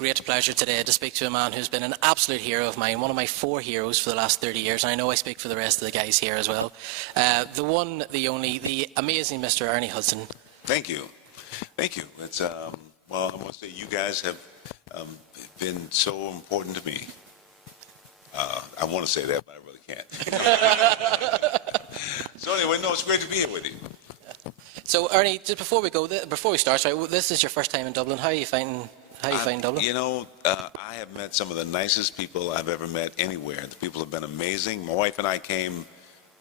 great pleasure today to speak to a man who's been an absolute hero of mine, one of my 4 heroes for the last 30 years, and I know I speak for the rest of the guys here as well. The one, the only, the amazing Mr. Ernie Hudson. Thank you. Thank you. It's, well, I want to say you guys have been so important to me. I want to say that, but I really can't. So anyway, no, it's great to be here with you. So Ernie, just before we start, sorry, this is your first time in Dublin. How are you finding Dublin? You know, I have met some of the nicest people I've ever met anywhere. The people have been amazing. My wife and I came,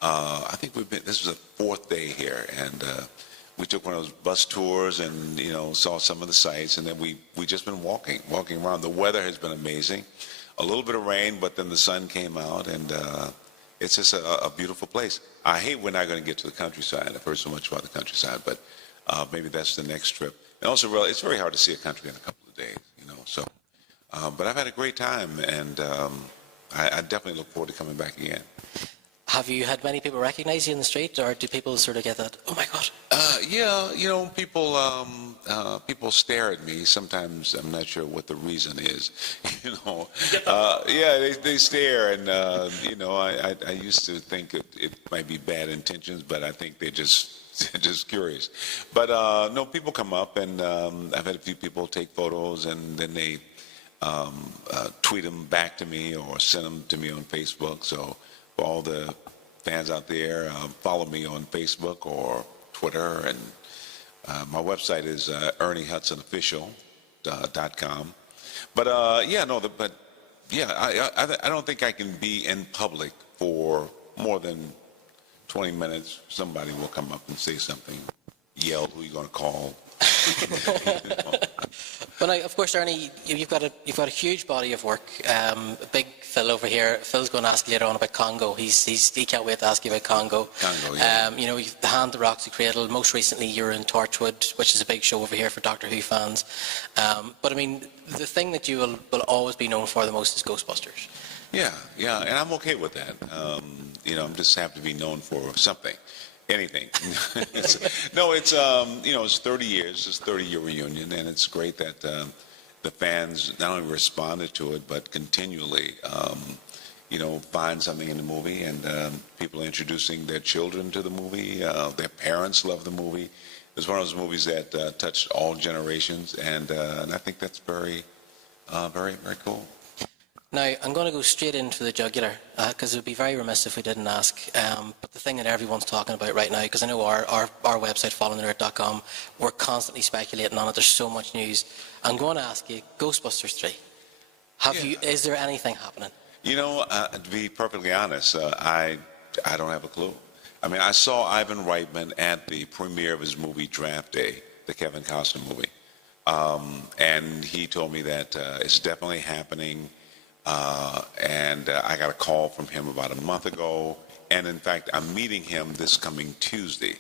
I think this was the 4th day here, and we took one of those bus tours and, you know, saw some of the sights, and then we just been walking around. The weather has been amazing. A little bit of rain, but then the sun came out, and it's just a beautiful place. I hate we're not going to get to the countryside. I've heard so much about the countryside, but maybe that's the next trip. And also, really, it's very hard to see a country in a couple of days, you know. So, but I've had a great time, and I definitely look forward to coming back again. Have you had many people recognize you in the street, or do people sort of get that, oh my God? Yeah, you know, people stare at me. Sometimes I'm not sure what the reason is, you know. Yeah, they stare, and, you know, I used to think it might be bad intentions, but I think they're just curious. But, no, people come up, and I've had a few people take photos, and then they tweet them back to me or send them to me on Facebook. So for all the fans out there, follow me on Facebook or Twitter, and my website is ErnieHudsonOfficial.com. But yeah, no, but yeah, I don't think I can be in public for more than 20 minutes. Somebody will come up and say something, yell, who you going to call? Well, now, of course, Ernie, you've got a huge body of work. Big Phil over here. Phil's going to ask you later on about Congo. He can't wait to ask you about Congo. Congo, yeah. You know, The Hand that Rocks the Cradle. Most recently, you were in Torchwood, which is a big show over here for Doctor Who fans. But I mean, the thing that you will always be known for the most is Ghostbusters. Yeah, and I'm okay with that. You know, I'm just happy to be known for something. Anything. No, it's, you know, it's 30 years, it's a 30-year reunion, and it's great that the fans not only responded to it, but continually, you know, find something in the movie, and people are introducing their children to the movie. Their parents love the movie. It's one of those movies that touched all generations, and I think that's very, very cool. Now, I'm going to go straight into the jugular, because it would be very remiss if we didn't ask. But the thing that everyone's talking about right now, because I know our website, followingthenerd.com, we're constantly speculating on it. There's so much news. I'm going to ask you, Ghostbusters 3, is there anything happening? You know, to be perfectly honest, I don't have a clue. I mean, I saw Ivan Reitman at the premiere of his movie Draft Day, the Kevin Costner movie. And he told me that it's definitely happening. And I got a call from him about a month ago, and in fact, I'm meeting him this coming Tuesday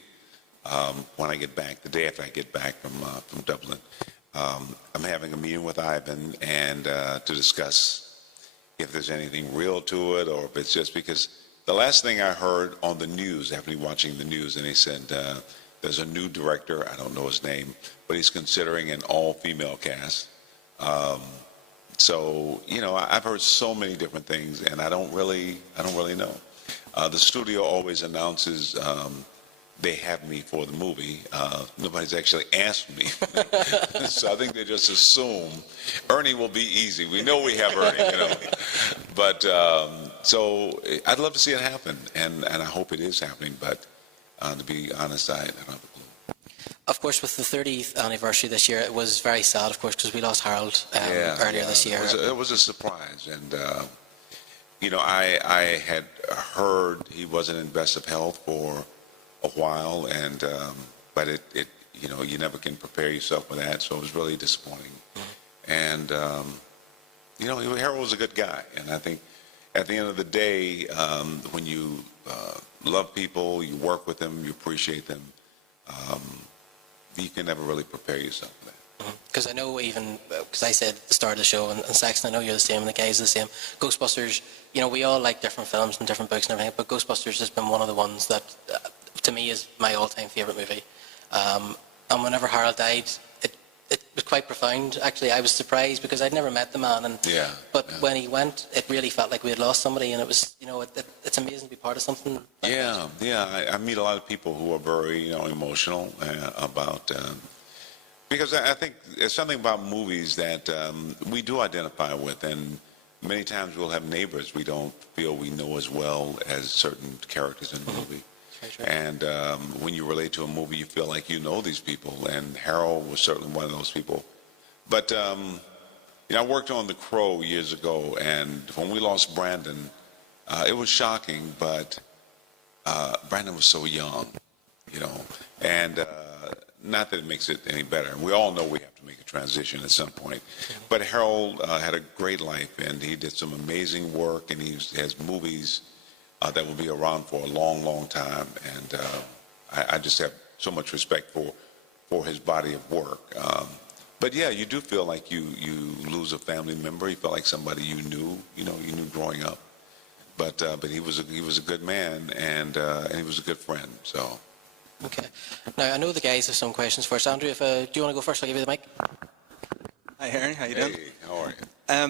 when I get back, the day after I get back from Dublin. I'm having a meeting with Ivan and to discuss if there's anything real to it, or if it's just because the last thing I heard on the news, after watching the news, and he said there's a new director, I don't know his name, but he's considering an all-female cast. So, you know, I've heard so many different things, and I don't really know. The studio always announces they have me for the movie. Nobody's actually asked me. So I think they just assume Ernie will be easy. We know we have Ernie, you know. But so I'd love to see it happen, and I hope it is happening. But to be honest, I don't have a clue. Of course, with the 30th anniversary this year, it was very sad, of course, because we lost Harold earlier this year. It was a surprise, and you know, I had heard he wasn't in best of health for a while, and but it you know, you never can prepare yourself for that, so it was really disappointing. Mm-hmm. And you know, Harold was a good guy, and I think at the end of the day, when you love people, you work with them, you appreciate them. You can never really prepare yourself for that. Because I know because I said at the start of the show, and Saxon, I know you're the same, and the guys are the same. Ghostbusters, you know, we all like different films and different books and everything, but Ghostbusters has been one of the ones that, to me, is my all-time favourite movie. And whenever Harold died, it was quite profound. Actually, I was surprised because I'd never met the man, but when he went, it really felt like we had lost somebody, and it was, it's amazing to be part of something like that. I meet a lot of people who are very, emotional about, because I think there's something about movies that we do identify with, and many times we'll have neighbors we don't feel we know as well as certain characters in the movie. And when you relate to a movie, you feel like you know these people, and Harold was certainly one of those people. But I worked on The Crow years ago, and when we lost Brandon, it was shocking, but Brandon was so young, and not that it makes it any better. And we all know we have to make a transition at some point. But Harold had a great life, and he did some amazing work, and he has movies that will be around for a long, long time. And I just have so much respect for his body of work. But yeah, you do feel like you lose a family member. You feel like somebody you knew growing up. But he was a good man, and he was a good friend. So. Okay. Now I know the guys have some questions for us. Andrew, do you want to go first? I'll give you the mic. Hi, Ernie. How you doing? Hey, how are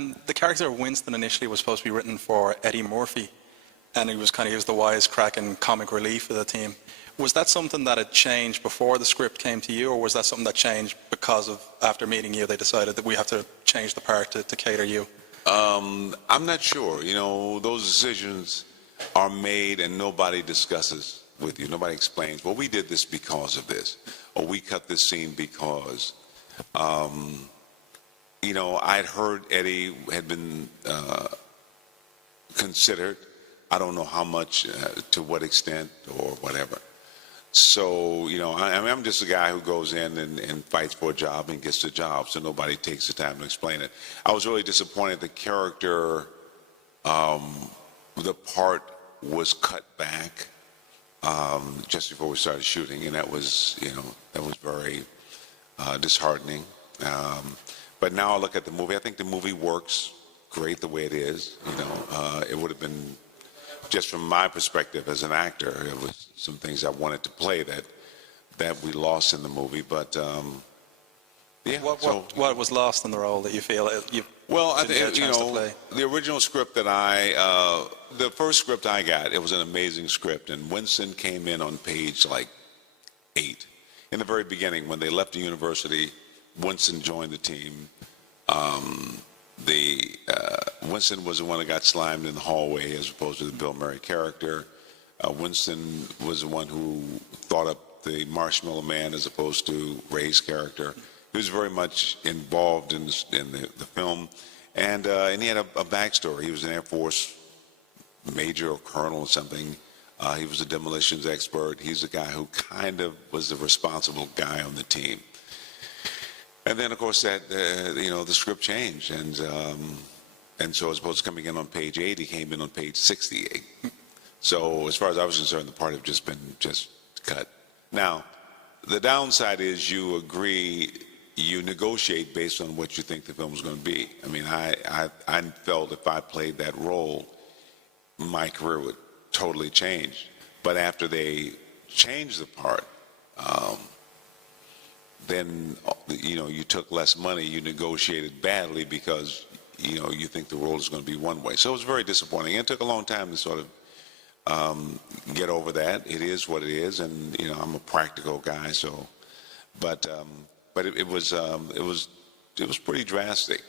you? The character of Winston initially was supposed to be written for Eddie Murphy, and he was the wisecracking comic relief of the team. Was that something that had changed before the script came to you, or was that something that changed because of, after meeting you, they decided that we have to change the part to cater you? I'm not sure. Those decisions are made and nobody discusses with you. Nobody explains, well, we did this because of this, or we cut this scene because. I'd heard Eddie had been considered. I don't know how much, to what extent, or whatever. So, I'm just a guy who goes in and fights for a job and gets the job, so nobody takes the time to explain it. I was really disappointed the character, the part was cut back just before we started shooting, and that was very disheartening. But now I look at the movie, I think the movie works great the way it is. It would have been, just from my perspective as an actor, it was some things I wanted to play that we lost in the movie. But What was lost in the role that you feel you didn't get a chance to play? The original script that the first script I got, it was an amazing script, and Winston came in on page 8. In the very beginning, when they left the university, Winston joined the team. Winston was the one that got slimed in the hallway as opposed to the Bill Murray character. Winston was the one who thought up the Marshmallow Man as opposed to Ray's character. He was very much involved in the film, and he had a backstory. He was an Air Force major or colonel or something. He was a demolitions expert. He's the guy who kind of was the responsible guy on the team. And then, of course, the script changed, and so as opposed to coming in on page 8, he came in on page 68. So as far as I was concerned, the part had just been cut. Now, the downside is you negotiate based on what you think the film is going to be. I mean, I felt if I played that role, my career would totally change. But after they changed the part, then you took less money, you negotiated badly because you think the role is going to be one way. So it was very disappointing. It took a long time to sort of get over that. It is what it is, and I'm a practical guy, so. But it was pretty drastic.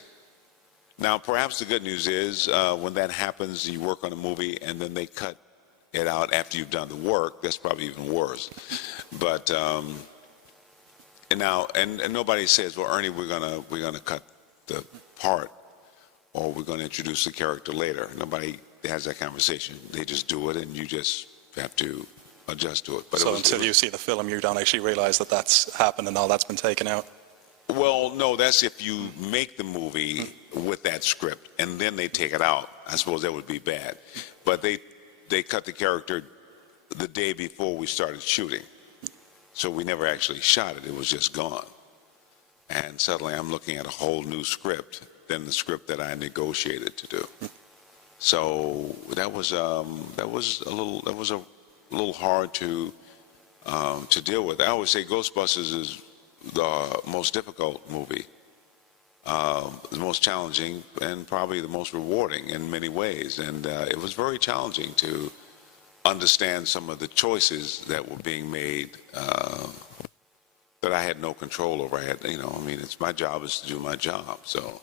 Now, perhaps the good news is when that happens, you work on a movie and then they cut it out after you've done the work. That's probably even worse. But. And nobody says, well, Ernie, we're gonna cut the part, or we're gonna introduce the character later. Nobody has that conversation. They just do it, and you just have to adjust to it. But until you see the film, you don't actually realize that that's happened and all that's been taken out? Well, no, that's if you make the movie with that script, and then they take it out. I suppose that would be bad. But they cut the character the day before we started shooting. So we never actually shot it. It was just gone. And suddenly I'm looking at a whole new script than the script that I negotiated to do. So that was a little hard to deal with. I always say Ghostbusters the most difficult movie, the most challenging, and probably the most rewarding in many ways. And it was very challenging to understand some of the choices that were being made that I had no control over. I had, it's my job is to do my job. So,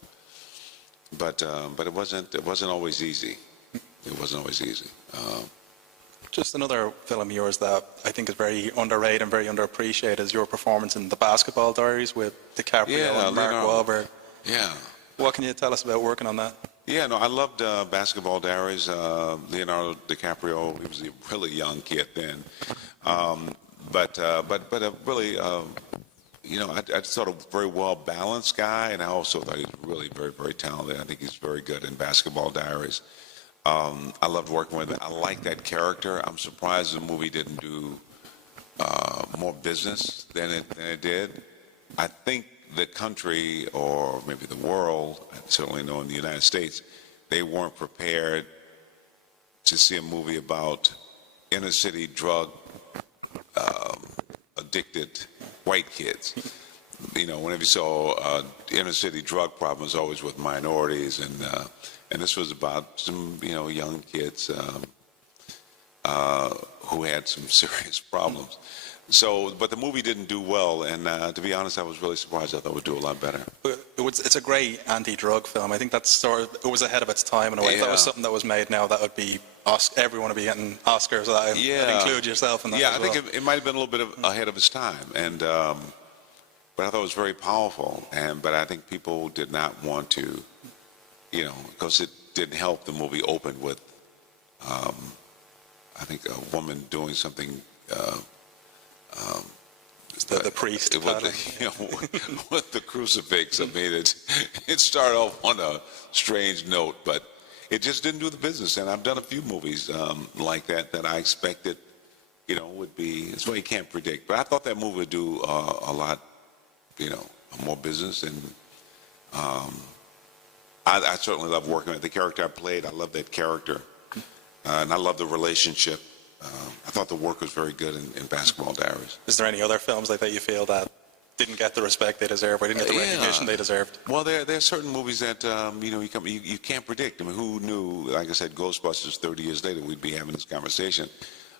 but it wasn't always easy. It wasn't always easy. Just another film of yours that I think is very underrated and very underappreciated is your performance in The Basketball Diaries with DiCaprio and Mark Wahlberg. Yeah. What can you tell us about working on that? Yeah, no, I loved Basketball Diaries. Leonardo DiCaprio, he was a really young kid then. But really, I thought a very well-balanced guy, and I also thought he was really very, very talented. I think he's very good in Basketball Diaries. I loved working with him. I like that character. I'm surprised the movie didn't do more business than it did. I think the country, or maybe the world, I certainly know in the United States, they weren't prepared to see a movie about inner city drug addicted white kids. Whenever you saw inner city drug problems, always with minorities, and this was about some young kids who had some serious problems. So, but the movie didn't do well, and to be honest, I was really surprised. I thought it would do a lot better. It's a great anti-drug film. I think it was ahead of its time in a way. If that was something that was made now, that would be everyone would be getting Oscars. That include yourself in that. Yeah, I think it might have been a little bit ahead of its time, and but I thought it was very powerful. But I think people did not want to, because it didn't help. The movie opened with, I think, a woman doing something. The priest with the crucifix. I mean, it started off on a strange note, but it just didn't do the business. And I've done a few movies like that I expected, would be. It's why you can't predict. But I thought that movie would do a lot, more business. And I certainly love working with the character I played. I love that character, and I love the relationship. I thought the work was very good in Basketball Diaries. Is there any other films like that you feel that didn't get the respect they deserve, or didn't get the recognition they deserved? Well, there are certain movies that you can't predict. I mean, who knew? Like I said, Ghostbusters. 30 years later, we'd be having this conversation.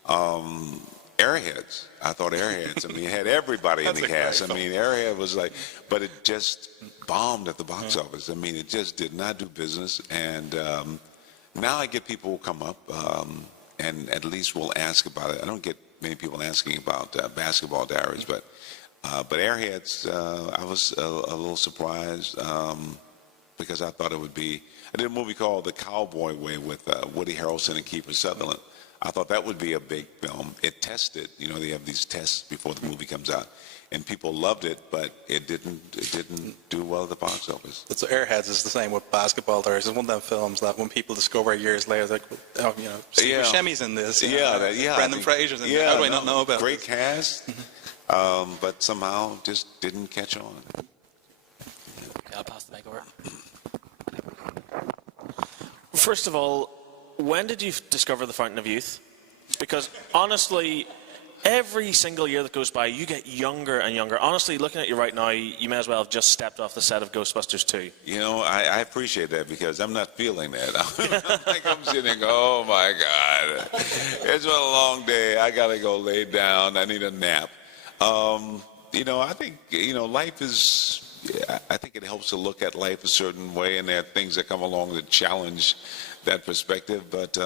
Airheads. I thought Airheads. I mean, it had everybody in the cast. I mean, Airhead was like, but it just bombed at the box office. I mean, it just did not do business. And now I get people who come up. And at least will ask about it. I don't get many people asking about Basketball Diaries, but Airheads, I was a little surprised because I thought it would be. I did a movie called The Cowboy Way with Woody Harrelson and Kiefer Sutherland. I thought that would be a big film. It tested, they have these tests before the movie comes out, and people loved it, but it didn't do well at the box office. So Airheads is the same with Basketball Diaries. It's one of them films that when people discover years later, like, Steve Buscemi's in this. Brendan Fraser's in this. How do I not know about great cast, but somehow just didn't catch on. I'll pass the mic over. First of all, when did you discover the Fountain of Youth? Because honestly, every single year that goes by, you get younger and younger. Honestly, looking at you right now, you may as well have just stepped off the set of Ghostbusters 2. I appreciate that because I'm not feeling that. I'm sitting and go, oh my God, it's been a long day. I got to go lay down. I need a nap. I think, life is, I think it helps to look at life a certain way, and there are things that come along that challenge that perspective. But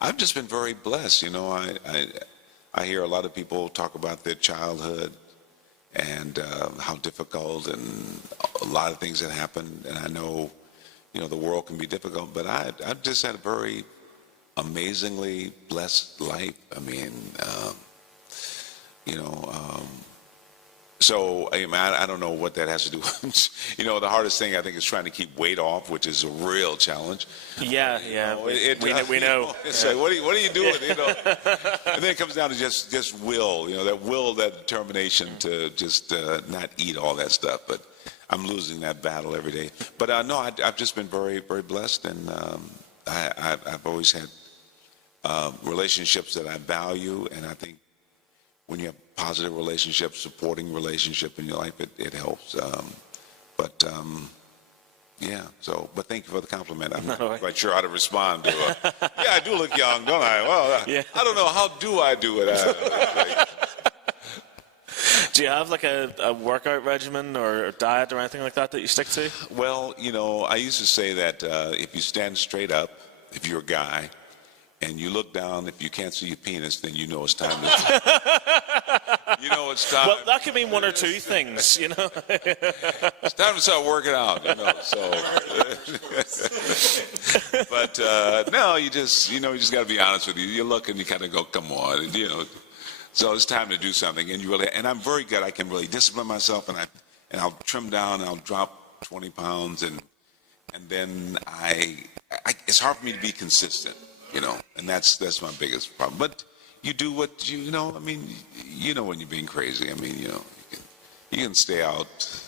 I've just been very blessed. I hear a lot of people talk about their childhood and how difficult and a lot of things that happened. And I know, the world can be difficult, but I've just had a very amazingly blessed life. I mean, so I don't know what that has to do with, the hardest thing I think is trying to keep weight off, which is a real challenge. Yeah. We know. It's like, what are you doing? And then it comes down to just will, that determination to just not eat all that stuff. But I'm losing that battle every day. But no, I've just been very, very blessed, and I've always had relationships that I value, and I think when you have positive relationships, supporting relationship in your life, it helps. Yeah, so, but thank you for the compliment. I'm not quite sure how to respond to it. Yeah, I do look young, don't I? Well, Yeah. I don't know. How do I do it? Do you have like a workout regimen or diet or anything like that you stick to? Well, I used to say that if you stand straight up, if you're a guy, and you look down, if you can't see your penis, then you know it's time to... you know it's time... Well, that could mean one or two things, It's time to start working out, so... But, no, you just got to be honest with you. You look and you kind of go, come on, So it's time to do something, and I'm very good. I can really discipline myself, and I'll trim down, and I'll drop 20 pounds, and then it's hard for me to be consistent. And that's my biggest problem. But you do what when you're being crazy. I mean, you can stay out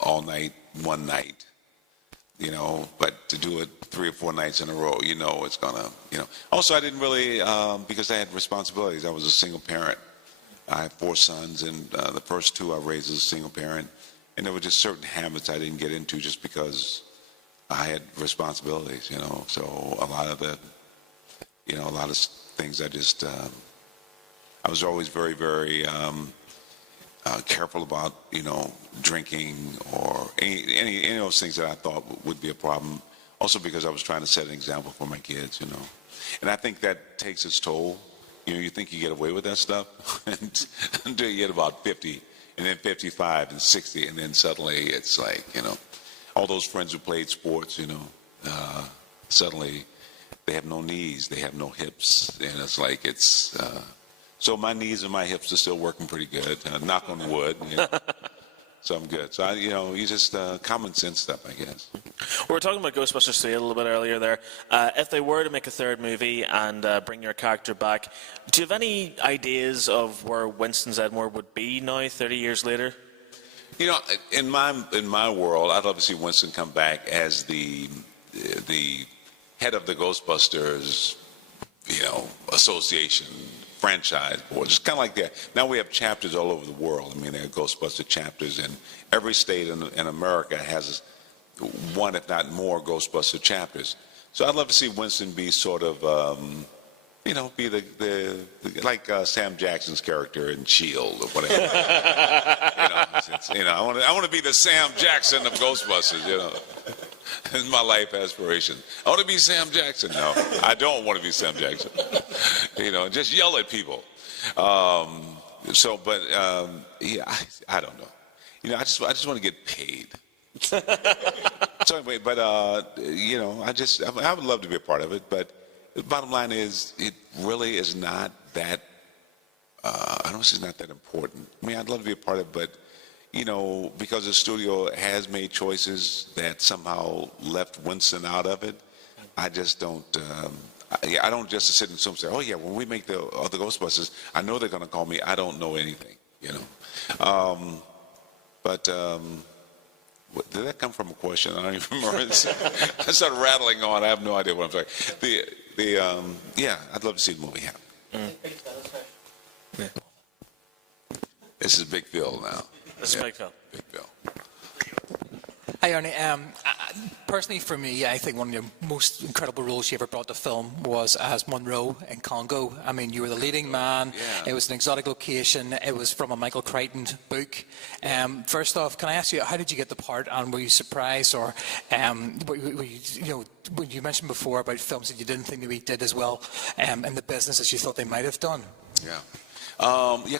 all night, one night, but to do it 3 or 4 nights in a row, it's gonna, Also, I didn't really, because I had responsibilities. I was a single parent. I have 4 sons, and the first 2 I raised as a single parent. And there were just certain habits I didn't get into just because I had responsibilities, So a lot of things I was always very, very careful about, drinking or any of those things that I thought would be a problem. Also because I was trying to set an example for my kids, And I think that takes its toll. You think you get away with that stuff until you get about 50, and then 55 and 60, and then suddenly it's like, all those friends who played sports, suddenly they have no knees, they have no hips, and it's like so my knees and my hips are still working pretty good. Knock on wood. So I'm good. So you just common sense stuff, I guess. We were talking about Ghostbusters 3 a little bit earlier there. If they were to make a 3rd movie and bring your character back, do you have any ideas of where Winston Zeddemore would be now, 30 years later? In my world, I'd love to see Winston come back as the head of the Ghostbusters, association, franchise board, just kind of like that. Now we have chapters all over the world. I mean, there are Ghostbuster chapters, and every state in America has one, if not more, Ghostbuster chapters. So I'd love to see Winston be sort of, be the like Sam Jackson's character in S.H.I.E.L.D. or whatever. I want to be the Sam Jackson of Ghostbusters. It's my life aspiration. I want to be Sam Jackson. No, I don't want to be Sam Jackson. Just yell at people. Yeah, I don't know. I just want to get paid. So anyway, but I would love to be a part of it. But the bottom line is, it really is not that. I don't say it's not that important. I mean, I'd love to be a part of it, but. Because the studio has made choices that somehow left Winston out of it, I just don't. I don't just sit and say, "Oh yeah, when we make the other Ghostbusters, I know they're going to call me." I don't know anything, did that come from a question? I don't even remember. I started rattling on. I have no idea what I'm saying. Yeah, I'd love to see the movie happen. Yeah. This is Big Phil now. This is Big Phil. Big Phil. Hi, Ernie. Personally, for me, I think one of the most incredible roles you ever brought to film was as Monroe in Congo. I mean, you were the leading man. Yeah. It was an exotic location. It was from a Michael Crichton book. First off, can I ask you, how did you get the part, and were you surprised, or were you, when you mentioned before about films that you didn't think that we did as well in the business as you thought they might have done? Yeah.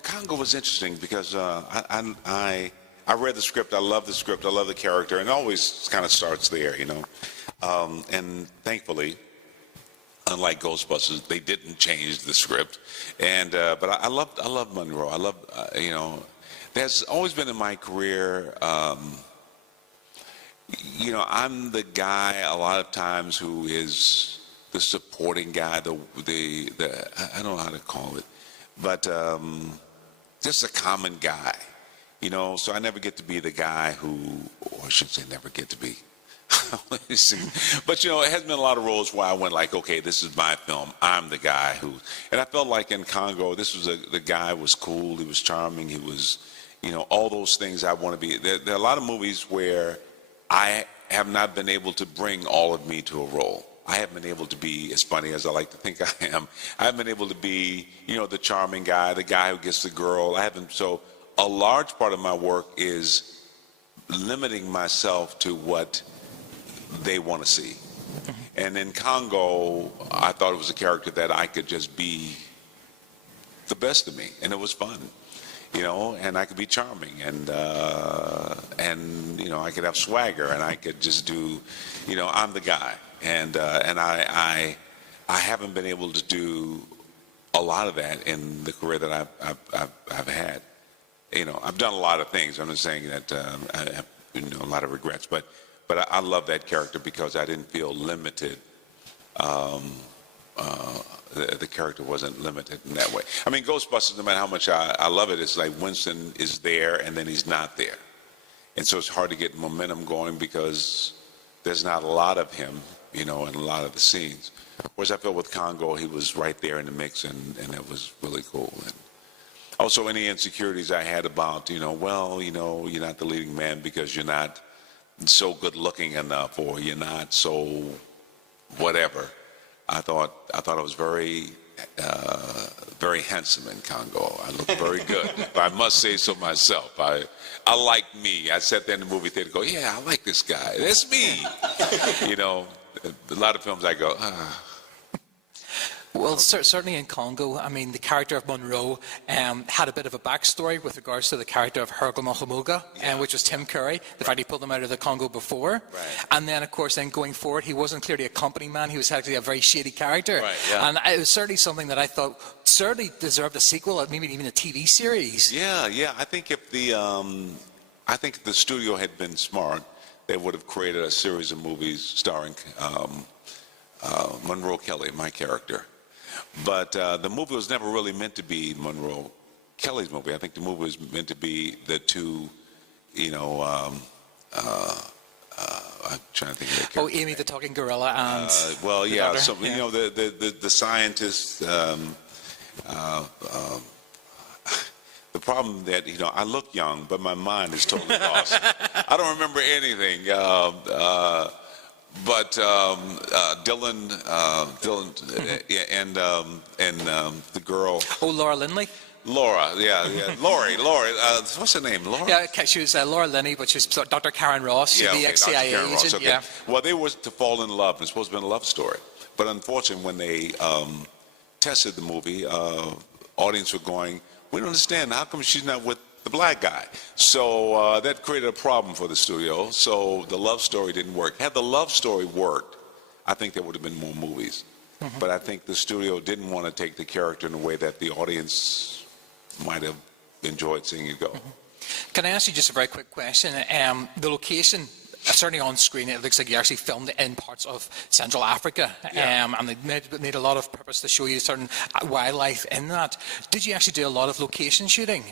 Congo was interesting because I read the script. I love the script. I love the character, and it always kind of starts there, And thankfully, unlike Ghostbusters, they didn't change the script. And but I love Monroe. I love There's always been in my career. I'm the guy a lot of times who is the supporting guy. The I don't know how to call it. But just a common guy, So I never get to be the guy who, or I should say never get to be. But, you know, it has been a lot of roles where I went like, okay, this is my film. I'm the guy who, and I felt like in Congo, this was the guy was cool, he was charming, he was, you know, all those things I want to be. There are a lot of movies where I have not been able to bring all of me to a role. I haven't been able to be as funny as I like to think I am. I haven't been able to be, you know, the charming guy, the guy who gets the girl. I haven't. So a large part of my work is limiting myself to what they want to see. And in Congo, I thought it was a character that I could just be the best of me, and it was fun, you know, and I could be charming, and you know, I could have swagger, and I could just do, you know, I'm the guy. And I haven't been able to do a lot of that in the career that I've had. You know, I've done a lot of things. I'm not saying that I have, you know, a lot of regrets, but I love that character because I didn't feel limited. The character wasn't limited in that way. I mean, Ghostbusters, no matter how much I love it, it's like Winston is there and then he's not there, and so it's hard to get momentum going because there's not a lot of him, you know, in a lot of the scenes. Whereas I felt with Congo, he was right there in the mix, and it was really cool. And also any insecurities I had about, you know, well, you know, you're not the leading man because you're not so good looking enough, or you're not so whatever. I thought I was very handsome in Congo. I looked very good. I must say so myself. I like me. I sat there in the movie theater and go, yeah, I like this guy. That's me. You know, a lot of films I go, ah. Well, certainly in Congo, I mean, the character of Monroe had a bit of a backstory with regards to the character of Hergel Mohamuga, which was Tim Curry, the fact he pulled him out of the Congo before. Right. And then, of course, then going forward, he wasn't clearly a company man. He was actually a very shady character. Right, yeah. And it was certainly something that I thought certainly deserved a sequel, maybe even a TV series. Yeah. I think if the studio had been smart, they would have created a series of movies starring Monroe Kelly, my character. But the movie was never really meant to be Monroe Kelly's movie. I think the movie was meant to be the two, you know, I'm trying to think of that character. Oh, Amy the Talking Gorilla and well, yeah, daughter, you know, the scientist. The problem that, you know, I look young, but my mind is totally lost. I don't remember anything. But Dylan, and the girl. Oh, Laura Linney? Laura, yeah. Lori, what's her name? Laura? Yeah, she was Laura Linney, but she's Dr. Karen Ross, she's the ex-CIA Dr. Karen Ross, agent. okay. Yeah. Well, they were to fall in love, and it's supposed to be a love story. But unfortunately, when they tested the movie, audience were going, we don't understand, how come she's not with the black guy? So that created a problem for the studio, so the love story didn't work. Had the love story worked, I think there would have been more movies. Mm-hmm. But I think the studio didn't want to take the character in a way that the audience might have enjoyed seeing it go. Mm-hmm. Can I ask you just a very quick question? The location, certainly on screen, it looks like you actually filmed in parts of Central Africa, and they made a lot of purpose to show you certain wildlife in that. Did you actually do a lot of location shooting?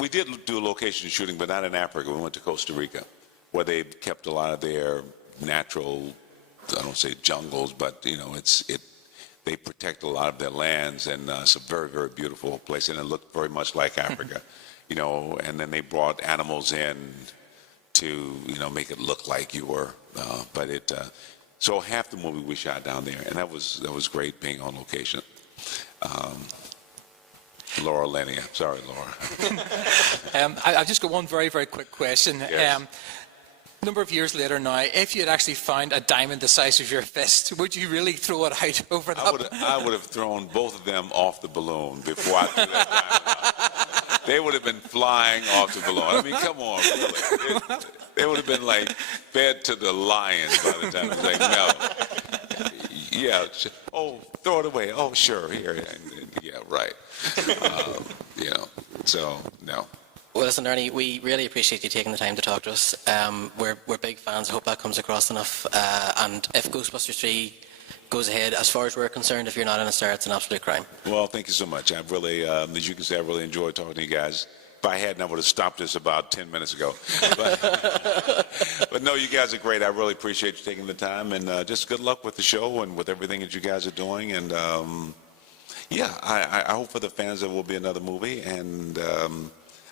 We did do location shooting, but not in Africa. We went to Costa Rica, where they kept a lot of their natural, I don't say jungles, but, you know, they protect a lot of their lands, and it's a very, very beautiful place, and it looked very much like Africa, you know, and then they brought animals in to, you know, make it look like you were, so half the movie we shot down there, and that was great being on location. Laura Lenny, I'm sorry, Laura. I've just got one very, very quick question. Yes. A number of years later now, if you had actually found a diamond the size of your fist, would you really throw it out over that? I would have thrown both of them off the balloon before I threw that diamond out. They would have been flying off the balloon. I mean, come on, really. They would have been like fed to the lions by the time it was like, no. Yeah, oh, throw it away. Oh, sure, here. Yeah, right. You know, so, no. Well, listen, Ernie, we really appreciate you taking the time to talk to us. We're big fans. I hope that comes across enough. And if Ghostbusters 3 goes ahead, as far as we're concerned, if you're not in a star, it's an absolute crime. Well, thank you so much. I really, as you can see, I really enjoyed talking to you guys. If I hadn't, I would have stopped this about 10 minutes ago. But no, you guys are great. I really appreciate you taking the time, and just good luck with the show and with everything that you guys are doing. And yeah, I hope for the fans there will be another movie, and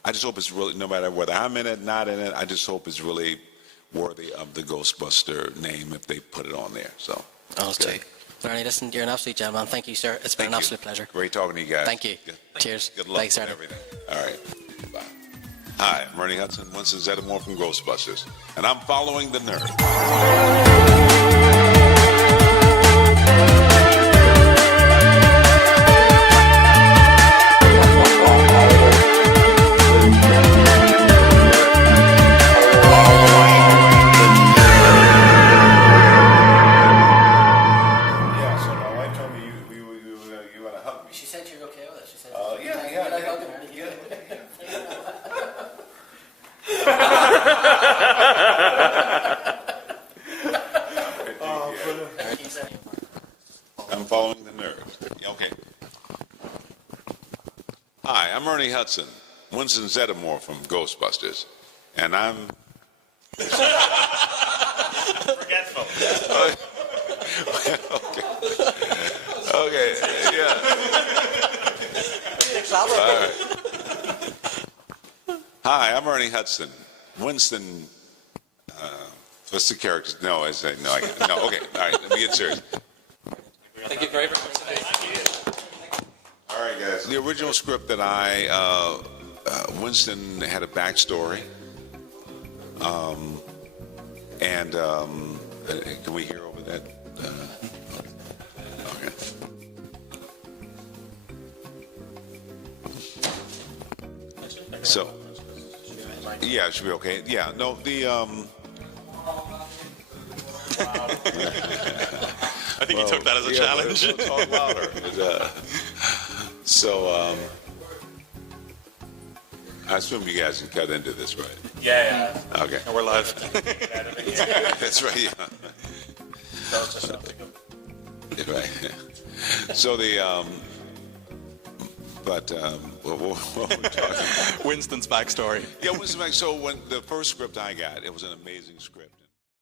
I just hope it's really, no matter whether I'm in it, not in it, I just hope it's really worthy of the Ghostbuster name if they put it on there. So, Okay. Ernie, listen, you're an absolute gentleman. Thank you, sir. It's been an absolute pleasure. Great talking to you guys. Thank you. Good. Cheers. Good luck Thanks, with Ernie. everything. All right. Bye. Hi, I'm Ernie Hudson, Winston Zeddemore from Ghostbusters, and I'm following the nerd. Yeah, so my wife told me you were gonna hug me. She said you're okay with it. She said, I'm following the nerd. Okay. Hi, I'm Ernie Hudson, Winston Zeddemore from Ghostbusters, and I'm Forgetful. okay. Yeah. All right. Hi, I'm Ernie Hudson, Winston. What's the character? No, I say no. No. Okay. All right. Let me get serious. Thank you very much. All right, guys. The original script that Winston had a backstory, and can we hear over that? Okay. So, yeah, it should be okay. Yeah, no, I think he took that as a challenge. Let's talk louder. I assume you guys can cut into this, right? Yeah. Okay. And we're live. That's right, yeah. Right. So what were we talking about? Winston's backstory. Yeah, so when the first script I got, it was an amazing script.